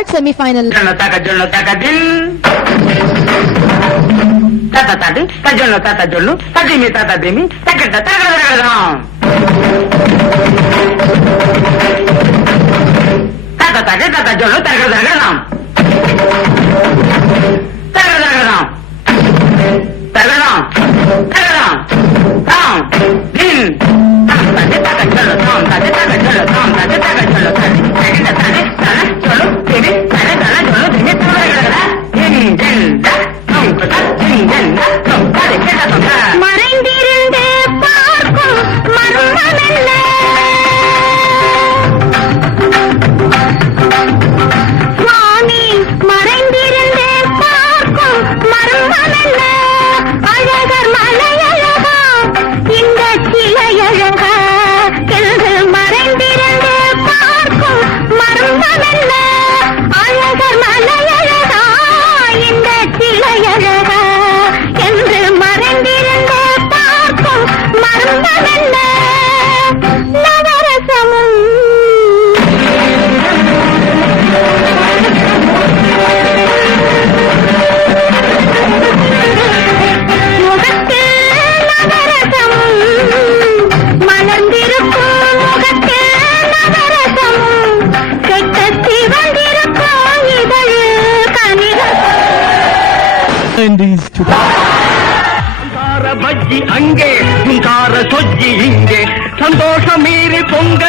third semi-final. மறைந்திருந்து பார்க்கும் மர்மமெல்ல சுவாமி, மறைந்திருந்து பார்க்கும் மர்மமெல்ல அழகர் மலையழகா இந்த சிலையழகா என்று மறைந்திருந்து பார்க்கும் மர்மமெல்ல அழகர் மலையழகா இந்த சிலையழகா என்று மறைந்திருந்து பார்க்கும் மர்மமெல்ல நவரசமும் முகத்தில் நவரசமும் மலர்ந்திருக்கும் முகத்தில் நவரசமும் கெட்டத்தி வந்திருக்கும் இதழில் கனிகள் பஜ்ஜி அங்கே சொஜ்ஜி இங்கே சந்தோஷம் மீறி பொங்க